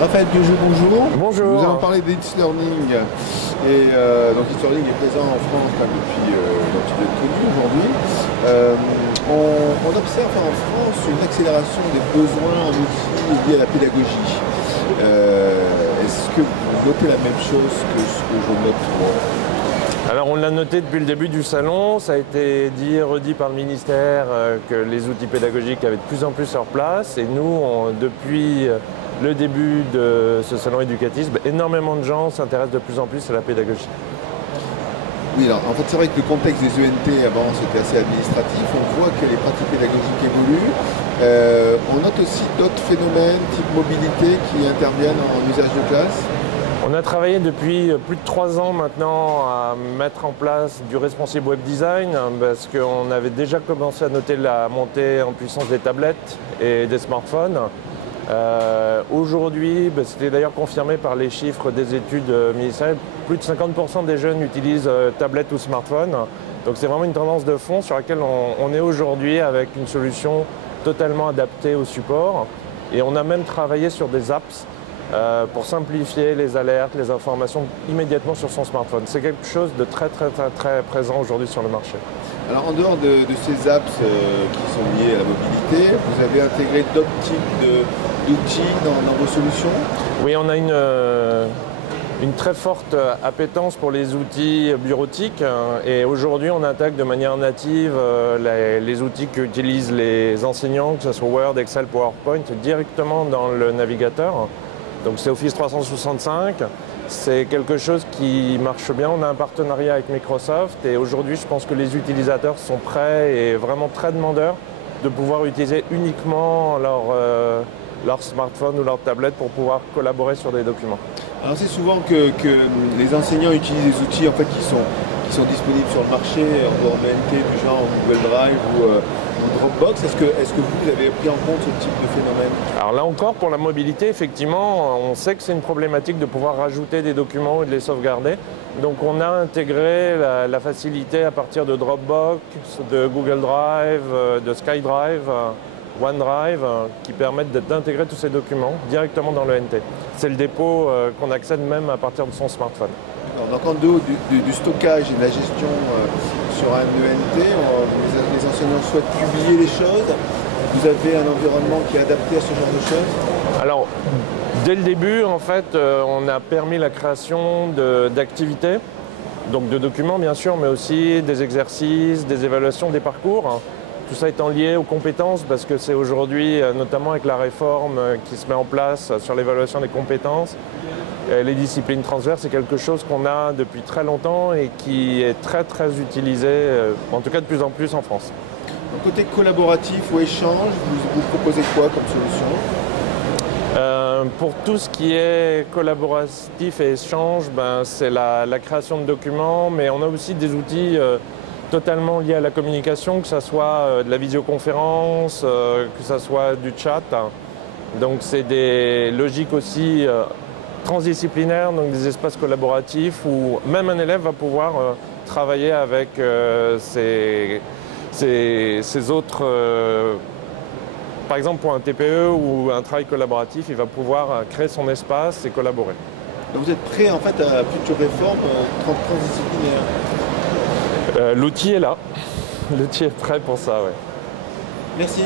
Raphaël Biojou, bonjour. Bonjour. Nous allons parler d'It's Learning. Et donc It's Learning est présent en France depuis donc il est connu aujourd'hui. On observe en France une accélération des besoins en outils liés à la pédagogie. Est-ce que vous notez la même chose que ce que je note moi? Alors on l'a noté depuis le début du salon, ça a été dit et redit par le ministère que les outils pédagogiques avaient de plus en plus leur place et nous, depuis le début de ce salon éducatif, énormément de gens s'intéressent de plus en plus à la pédagogie. Oui, alors en fait c'est vrai que le contexte des ENT avant c'était assez administratif, on voit que les pratiques pédagogiques évoluent. On note aussi d'autres phénomènes type mobilité qui interviennent en usage de classe. On a travaillé depuis plus de 3 ans maintenant à mettre en place du responsive web design parce qu'on avait déjà commencé à noter la montée en puissance des tablettes et des smartphones. Aujourd'hui, c'était d'ailleurs confirmé par les chiffres des études ministérielles, plus de 50% des jeunes utilisent tablette ou smartphone. Donc c'est vraiment une tendance de fond sur laquelle on est aujourd'hui avec une solution totalement adaptée au support. Et on a même travaillé sur des apps pour simplifier les alertes, les informations immédiatement sur son smartphone. C'est quelque chose de très présent aujourd'hui sur le marché. Alors en dehors de ces apps qui sont liées à la mobilité, vous avez intégré d'autres types d'outils dans vos solutions? Oui, on a une très forte appétence pour les outils bureautiques et aujourd'hui on intègre de manière native les outils qu'utilisent les enseignants, que ce soit Word, Excel, PowerPoint, directement dans le navigateur. Donc c'est Office 365, c'est quelque chose qui marche bien. On a un partenariat avec Microsoft et aujourd'hui je pense que les utilisateurs sont prêts et vraiment très demandeurs de pouvoir utiliser uniquement leur smartphone ou leur tablette pour pouvoir collaborer sur des documents. Alors c'est souvent que les enseignants utilisent des outils en fait, qui sont disponibles sur le marché en ENT du genre Google Drive ou Dropbox. Est-ce que vous avez pris en compte ce type de phénomène? Alors là encore, pour la mobilité, effectivement, on sait que c'est une problématique de pouvoir rajouter des documents et de les sauvegarder. Donc on a intégré la facilité à partir de Dropbox, de Google Drive, de SkyDrive, OneDrive, qui permettent d'intégrer tous ces documents directement dans l'ENT. C'est le dépôt qu'on accède même à partir de son smartphone. Donc en dehors du stockage et de la gestion sur un ENT, les enseignants souhaitent publier les choses. Vous avez un environnement qui est adapté à ce genre de choses? Alors, dès le début, en fait, on a permis la création d'activités, donc de documents bien sûr, mais aussi des exercices, des évaluations, des parcours. Tout ça étant lié aux compétences, parce que c'est aujourd'hui, notamment avec la réforme qui se met en place sur l'évaluation des compétences, les disciplines transverses, c'est quelque chose qu'on a depuis très longtemps et qui est très utilisé, en tout cas de plus en plus en France. Donc, côté collaboratif ou échange, vous proposez quoi comme solution? Pour tout ce qui est collaboratif et échange, c'est la création de documents, mais on a aussi des outils totalement liés à la communication, que ce soit de la visioconférence, que ce soit du chat. Donc c'est des logiques aussi transdisciplinaires, donc des espaces collaboratifs où même un élève va pouvoir travailler avec ses autres... par exemple pour un TPE ou un travail collaboratif, il va pouvoir créer son espace et collaborer. Donc vous êtes prêt en fait à future réforme transdisciplinaire? L'outil est là. L'outil est prêt pour ça, ouais. Merci.